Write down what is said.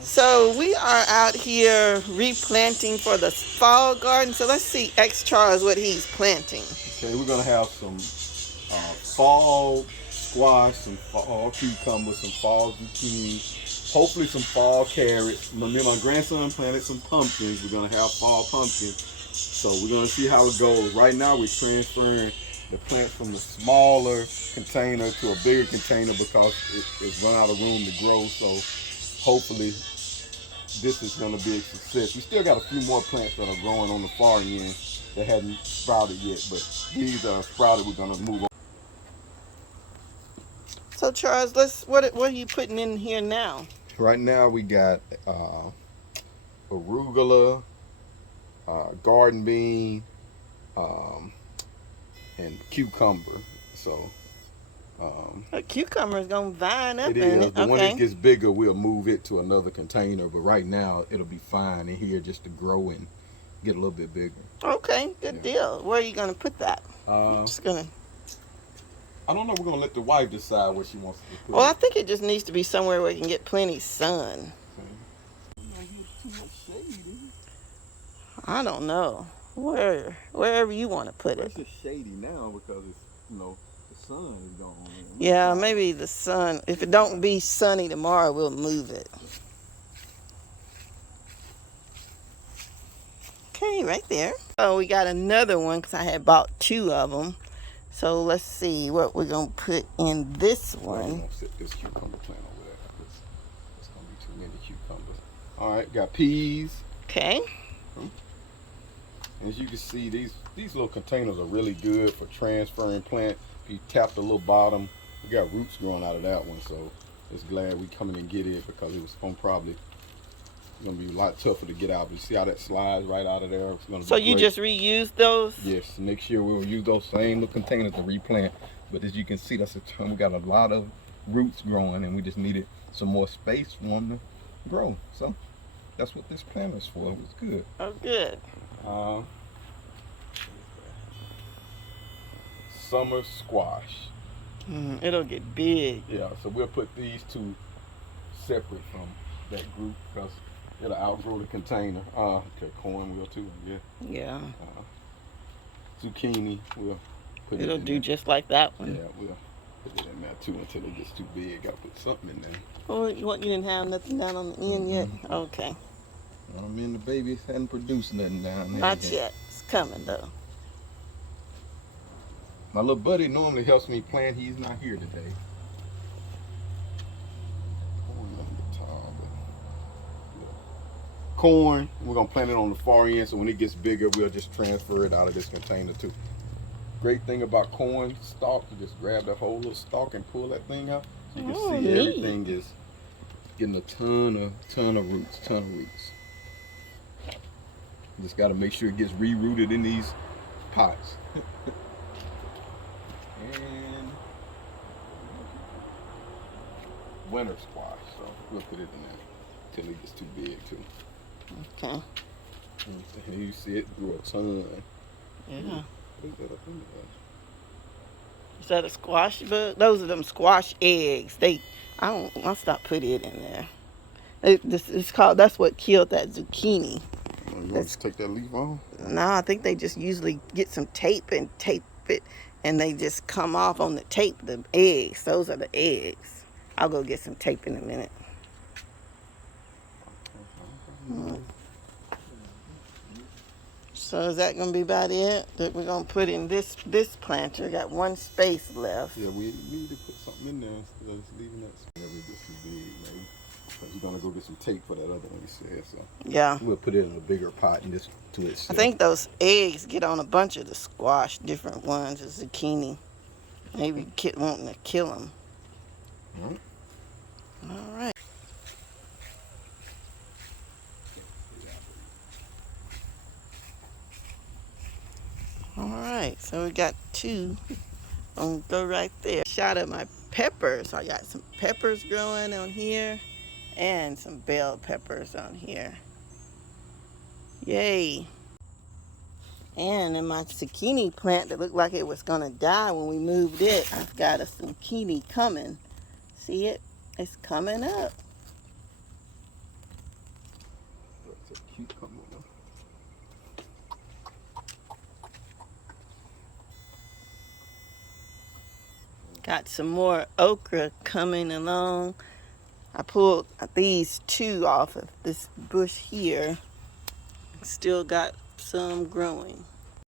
So we are out here replanting for the fall garden. So let's see X Charles what he's planting. Okay, we're gonna have some fall squash, some fall cucumbers, some fall zucchini, hopefully some fall carrots. Me and my grandson planted some pumpkins. We're gonna have fall pumpkins. So we're gonna see how it goes. Right now we're transferring the plants from the smaller container to a bigger container because it's run out of room to grow. So hopefully this is going to be a success. We still got a few more plants that are growing on the far end that hadn't sprouted yet, but these are sprouted. We're going to move on. So Charles, what are you putting in here now? Right now we got arugula, garden bean, um, and cucumber. So A cucumber is gonna vine up it in is. it. But when it Okay. gets bigger, we'll move it to another container. But right now it'll be fine in here just to grow and get a little bit bigger. Okay, good Yeah. deal. Where are you gonna put that? Uh, Just gonna. I don't know. We're gonna let the wife decide where she wants to put Well, I it. think it just needs to be somewhere where it can get plenty sun. I don't know. Wherever you want to put it. It's just shady now because it's the sun is gone. Yeah, maybe the sun. If it don't be sunny tomorrow, we'll move it. Okay, right there. Oh, we got another one because I had bought two of them. So let's see what we're gonna put in this We're one. gonna set this cucumber plant over there because it's gonna be too many cucumbers. All right, got peas. Okay. And as you can see, these little containers are really good for transferring plant. If you tap the little bottom, we got roots growing out of that one, so it's glad we come in and get it because it was probably gonna be a lot tougher to get out. But you see how that slides right out of there? It's gonna So be you great. just reuse those? Yes, next year we'll use those same little containers to replant. But as you can see, that's a ton. We got a lot of roots growing, and we just needed some more space for them to grow. So that's what this planter is for. It was good. Oh, good. Summer squash. It'll get big. Yeah, so we'll put these two separate from that group because it'll outgrow the container. Okay, corn will too. Yeah. Yeah. Zucchini we'll put It'll it in do there. just like that one. Yeah, we'll put it in there too until it gets too big. Gotta put something in there. Oh, you didn't have nothing down on the end yet? Okay. Me and the babies hadn't produced nothing down there. Not yet. It's coming though. My little buddy normally helps me plant. He's not here today. Corn, we're gonna plant it on the far end, so when it gets bigger, we'll just transfer it out of this container too. Great thing about corn stalk, you just grab that whole little stalk and pull that thing out. So you can see neat. everything is getting a ton of roots. Just got to make sure it gets re-rooted in these pots. And winter squash, so we'll put it in there till it gets too big too. Okay. And you see it grew a ton. Yeah. What's that up in there? Is that a squash bug? Those are them squash eggs. I'll stop putting it in there. That's what killed that zucchini. You want to take that leaf off? No, I think they just usually get some tape and tape it, and they just come off on the tape, the eggs. Those are the eggs. I'll go get some tape in a minute. So is that going to be about it that we're going to put in this planter? Got one space left. Yeah, we need to put something in there instead of leaving that. Maybe just too big, maybe. Because you're gonna go get some tape for that other one you said. So Yeah. we'll put it in a bigger pot and just to I itself. think those eggs get on a bunch of the squash, different ones, the zucchini. Maybe wanting to kill them. All right. All right, so we got two. I'm gonna go right there. Shot of my peppers. I got some peppers growing on here and some bell peppers on here. Yay. And in my zucchini plant that looked like it was gonna die when we moved it, I've got a zucchini coming. See it? It's coming up. Cucumber. Got some more okra coming along. I pulled these two off of this bush here. Still got some growing.